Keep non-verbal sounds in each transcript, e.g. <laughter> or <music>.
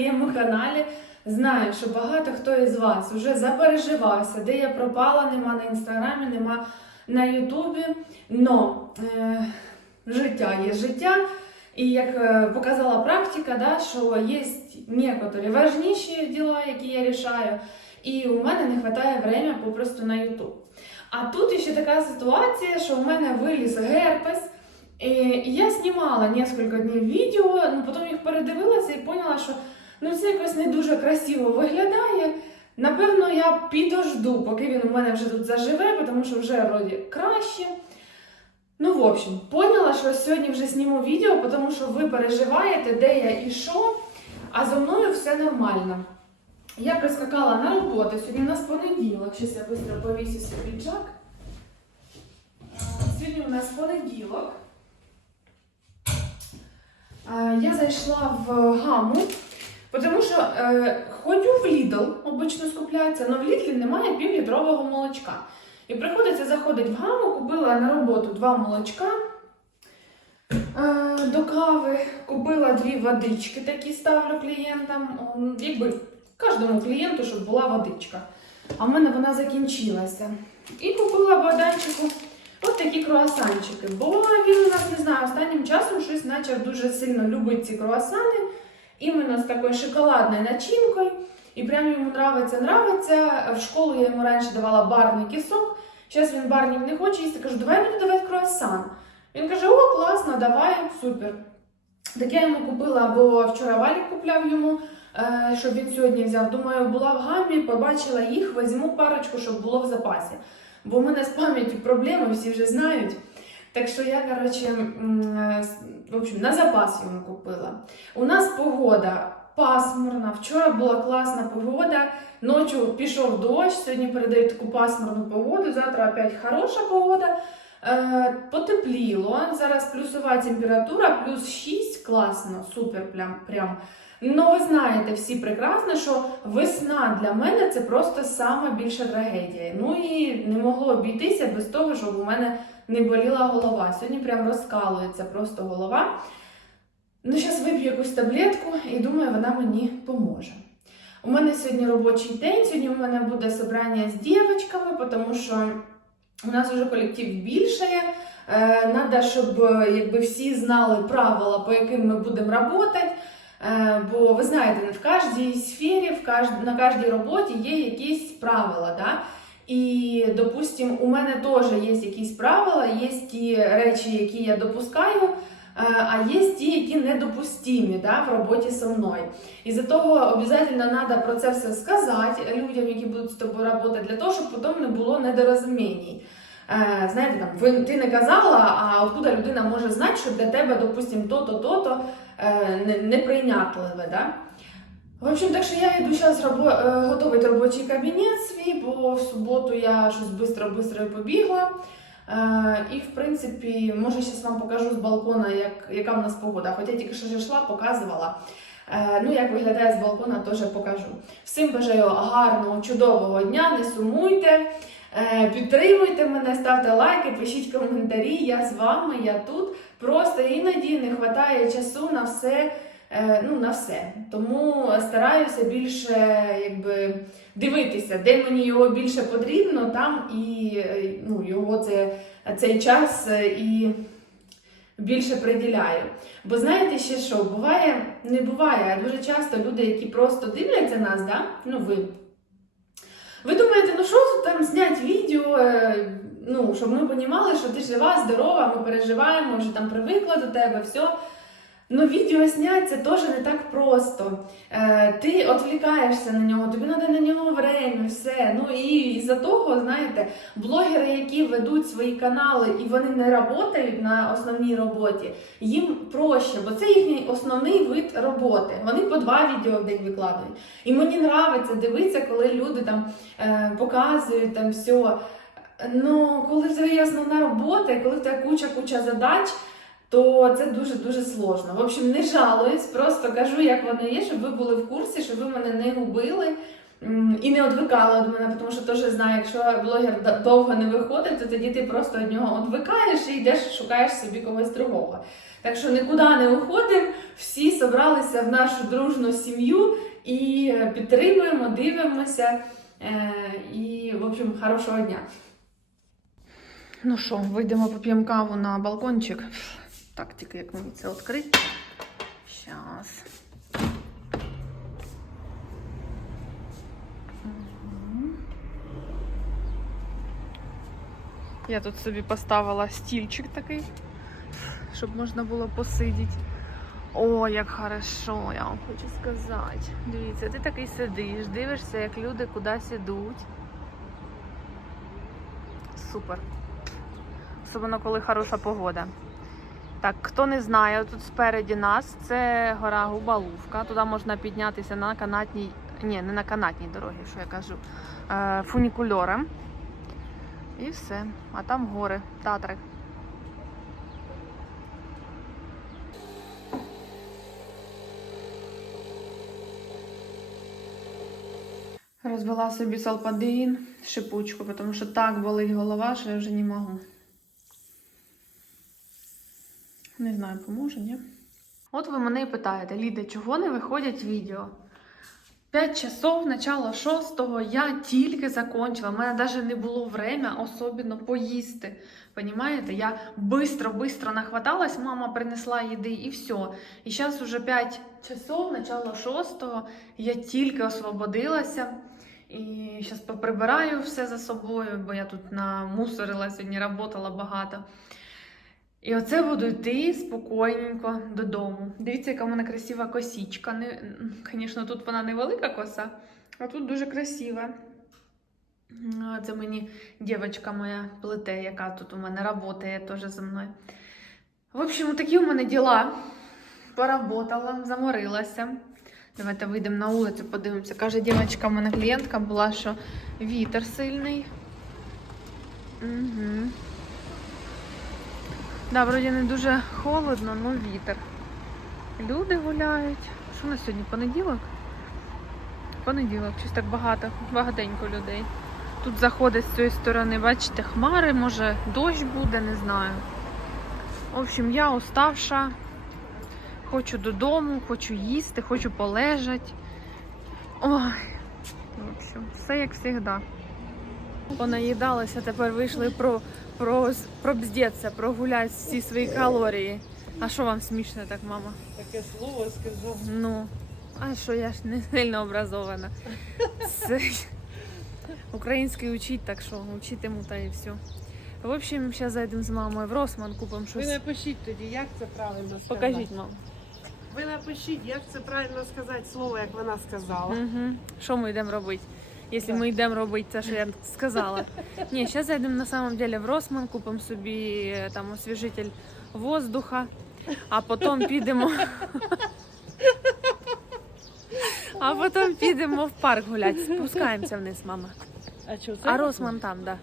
своєму каналі. Знаю, що багато хто із вас вже запереживався, де я пропала, нема на інстаграмі, нема на Ютубі. Но е, життя є життя. І як е, показала практика, да, що є некоторі важніші діла, які я рішаю, і у мене не вистачає время попросту на Ютуб. А тут ще така ситуація, що у мене виліз герпес. І я знімала несколько днів відео, ну потім їх передивилася і поняла, що ну це якось не дуже красиво виглядає. Напевно, я підожду, поки він у мене вже тут заживе, тому що вже вроді краще. Ну, в общем, поняла, що сьогодні вже зніму відео, тому що ви переживаєте, де я і що, а зо мною все нормально. Я прискакала на роботу, сьогодні у нас понеділок. Щас я швидко повісю свій піджак. Сьогодні у нас понеділок. Я зайшла в гаму, тому що е, ходжу в Lidl, обично скупляється, але в Lidl немає півлітрового молочка. І приходиться заходити в гаму, купила на роботу два молочка е, до кави, купила дві водички, такі ставлю клієнтам. Якби кожному клієнту, щоб була водичка. А в мене вона закінчилася. І купила баданчику От такі круасанчики. Бо він у нас не знаю, останнім часом щось почав дуже сильно любити ці круасани. Іменно з такою шоколадною начинкою. І прям йому нравиться, нравиться. В школу я йому раніше давала барний кісок. Зараз він барник не хоче їсти. Кажу, давай мені давати круасан. Він каже: О, класно, давай, супер. Так я йому купила, бо вчора Валік купляв йому, е, щоб він сьогодні взяв. Думаю, була в гамі, побачила їх, візьму парочку, щоб було в запасі. Бо в мене з пам'яттю проблеми, всі вже знають. Так що я, коротше, е, в общем, на запас йому купила. У нас погода пасмурна. Вчора була класна погода. Ночі пішов дощ, сьогодні передають таку пасмурну погоду, завтра опять хороша погода. Е, потепліло. Зараз плюсова температура, плюс 6, класно, супер, прям. прям. Ну, ви знаєте всі прекрасно, що весна для мене це просто сама більша трагедія. Ну і не могло обійтися без того, щоб у мене не боліла голова. Сьогодні прям розкалується просто голова. Ну, зараз вип'ю якусь таблетку і думаю, вона мені поможе. У мене сьогодні робочий день, сьогодні у мене буде собрання з дівчатками, тому що у нас вже колектив більше. Треба, щоб е, якби всі знали правила, по яким ми будемо працювати. Е, Бо ви знаєте, в кожній сфері, в кож... на кожній роботі є якісь правила. Да? І, допустим, у мене теж є якісь правила, є ті речі, які я допускаю, е, а є ті, які недопустимі да, в роботі зі мною. І за того обов'язково треба про це все сказати людям, які будуть з тобою працювати, для того, щоб потім не було недорозумінь. Е, Знаєте, там ти не казала, а откуда людина може знати, що для тебе, допустим, то-то, то-то е, неприйнятливе. Да? В общем, так що я йду зараз готувати робочий кабінет свій, бо в суботу я щось швидко-швидко побігла. Е, і, в принципі, може, зараз вам покажу з балкона, як, яка в нас погода. Хоча тільки що ж йшла, показувала. Е, ну, як виглядає з балкона, теж покажу. Всім бажаю гарного, чудового дня, не сумуйте. Е, Підтримуйте мене, ставте лайки, пишіть коментарі. Я з вами, я тут. Просто іноді не вистачає часу на все. Е, Ну, на все. Тому стараюся більше якби, дивитися, де мені його більше потрібно, там і е, ну, його це, цей час е, і більше приділяю. Бо знаєте ще що? Буває, не буває, а дуже часто люди, які просто дивляться нас, да? ну ви. Ви думаєте, ну що тут там зняти відео, ну, щоб ми розуміли, що ти жива, здорова, ми переживаємо, вже там привикла до тебе, все. Ну, відео це теж не так просто. Е, ти відвлікаєшся на нього, тобі треба на нього время, все. Ну і із-за того, знаєте, блогери, які ведуть свої канали і вони не працюють на основній роботі, їм проще, бо це їхній основний вид роботи. Вони по два відео в день викладають. І мені подобається дивитися, коли люди там е, показують там все. Ну, коли тебе є основна робота, коли в тебе куча-куча задач, то це дуже-дуже сложно. В общем, не жалуюсь, просто кажу, як воно є, щоб ви були в курсі, щоб ви мене не губили і не одвикали від мене, тому що теж знаю, якщо блогер довго не виходить, то тоді ти просто від нього одвикаєш і йдеш, шукаєш собі когось другого. Так що нікуди не уходимо, всі зібралися в нашу дружну сім'ю і е, підтримуємо, дивимося. Е, і, в общем, хорошого дня. Ну що, вийдемо поп'ємо каву на балкончик. Так, тільки як мені це відкрити. Щас. Я тут собі поставила стільчик такий, щоб можна було посидіти. О, як хорошо, я вам хочу сказати. Дивіться, ти такий сидиш, дивишся, як люди кудись ідуть. Супер. Особливо, коли хороша погода. Так, хто не знає, тут спереді нас це гора Губалувка. Туди можна піднятися на канатній, ні, не на канатній дорогі, що я кажу, е, фунікульором. І все. А там гори, Татри. Розвела собі салпадин, шипучку, тому що так болить голова, що я вже не можу. Не знаю, поможе, ні? От ви мене і питаєте, Ліда, чого не виходять відео? 5 часов, начало 6 я тільки закончила. У мене навіть не було время особливо поїсти. Понімаєте? Я быстро-быстро нахваталась, мама принесла їди і все. І зараз уже 5 часов, начало 6 я тільки освободилася. І зараз поприбираю все за собою, бо я тут намусорила сьогодні, работала багато. І оце буду йти спокійненько додому. Дивіться, яка в мене красива косічка. Не, звісно, тут вона невелика коса, а тут дуже красива. Це мені дівчинка моя плете, яка тут у мене працює теж зі мною. В общем, такі у мене діла. Поработала, заморилася. Давайте вийдемо на вулицю, подивимося. Каже, дівчинка, у мене клієнтка була, що вітер сильний. Угу. Да, вроді не дуже холодно, але вітер. Люди гуляють. Що у нас сьогодні? Понеділок? Понеділок, щось так багато, багатенько людей. Тут заходить з цієї сторони, бачите, хмари, може дощ буде, не знаю. В общем, я уставша. Хочу додому, хочу їсти, хочу полежати. Ой, в общем, все як завжди. Понаїдалися, тепер вийшли про, про, пробздеться, прогуляти всі свої калорії. А що вам смішно так, мама? Таке слово сказав. Ну, а що я ж не сильно образована. Це... Український учить, так що учитиму та і все. В общем, зараз зайдемо з мамою в Росман, купимо Ви напишіть тоді, як це правильно сказати. Покажіть, мам. Ви напишіть, як це правильно сказати слово, як вона сказала. Угу. Що ми йдемо робити? Якщо Так. ми йдемо робити те, що я сказала. <laughs> Ні, зараз зайдемо на самом деле в Росман, купимо собі е, там освіжитель воздуха, а потім підемо. <laughs> А потім підемо в парк гуляти. Спускаємося вниз, мама. А чого це? А Росман там, да.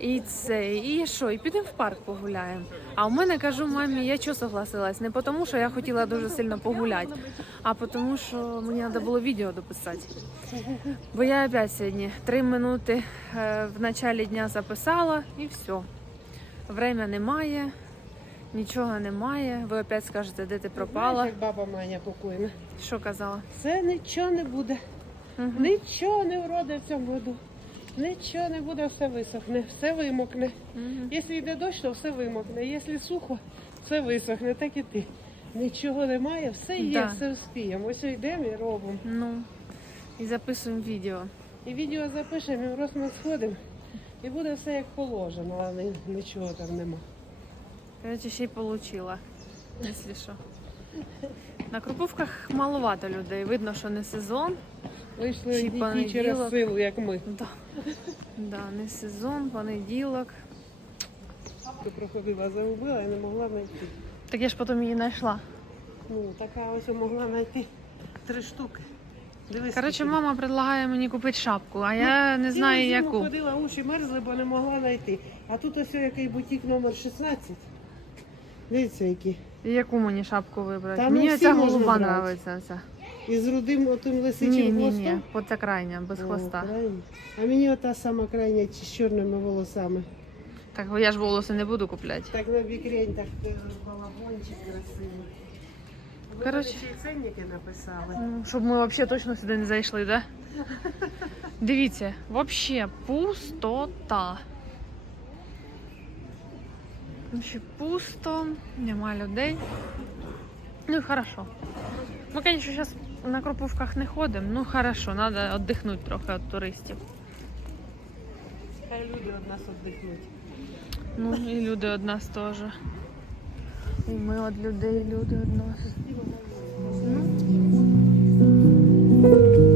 І це, і що, і підемо в парк погуляємо. А у мене кажу мамі, я чого согласилась? Не тому, що я хотіла дуже сильно погуляти, а тому, що мені треба було відео дописати. Бо я опять сьогодні три минути е, в началі дня записала і все. Время немає, нічого немає. Ви опять скажете, де ти пропала. Знаєш, як баба Маня покойна. Що казала? Це нічого не буде. Мгм. Нічого не вроде в цьому году. Нічого не буде, все висохне, все вимокне. Якщо йде дощ, то все вимокне. Якщо сухо, все висохне, так і ти. Нічого немає, все є, Да. все успіємо. Ось йдемо і робимо. Ну, і записуємо відео. І відео запишемо, і в Росман сходимо. І буде все як положено, але нічого там нема. Короче, ще й получила, якщо що. На Кропивках маловато людей. Видно, що не сезон. Вийшли Чи діти понеділок. через силу, як ми. Да. Да, не сезон, понеділок. Ти проходила, загубила і не могла знайти. Так я ж потім її знайшла. Ну, така ось могла знайти три штуки. Дивись. Коротше, мама предлагає мені купити шапку, а я не знаю зиму яку. ходила, уші мерзли, бо не могла знайти. А тут ось який бутік номер 16. Дивіться, який. Яку мені шапку вибрати? Та, ну, мені ця голуба подобається. І з рудим отим лисичим Ні, ні, ні, хвостом. оця крайня, без О, хвоста. крайня. А мені ота сама крайня з чорними волосами. Так я ж волоси не буду купляти. Так на бікрень, так е, балабончик красивий. Ви Коротше. ще й ценники написали. Ну, Щоб ми взагалі точно сюди не зайшли, да? <laughs> Дивіться, взагалі пустота. Вообще пусто, нема людей. Ну і хорошо. Ми, звісно, зараз на Кропивках не ходимо. Ну хорошо, треба віддихнути трохи від туристів. Хай люди від нас віддихнуть. Ну і люди від нас теж. І ми від людей, і люди від нас. Ну.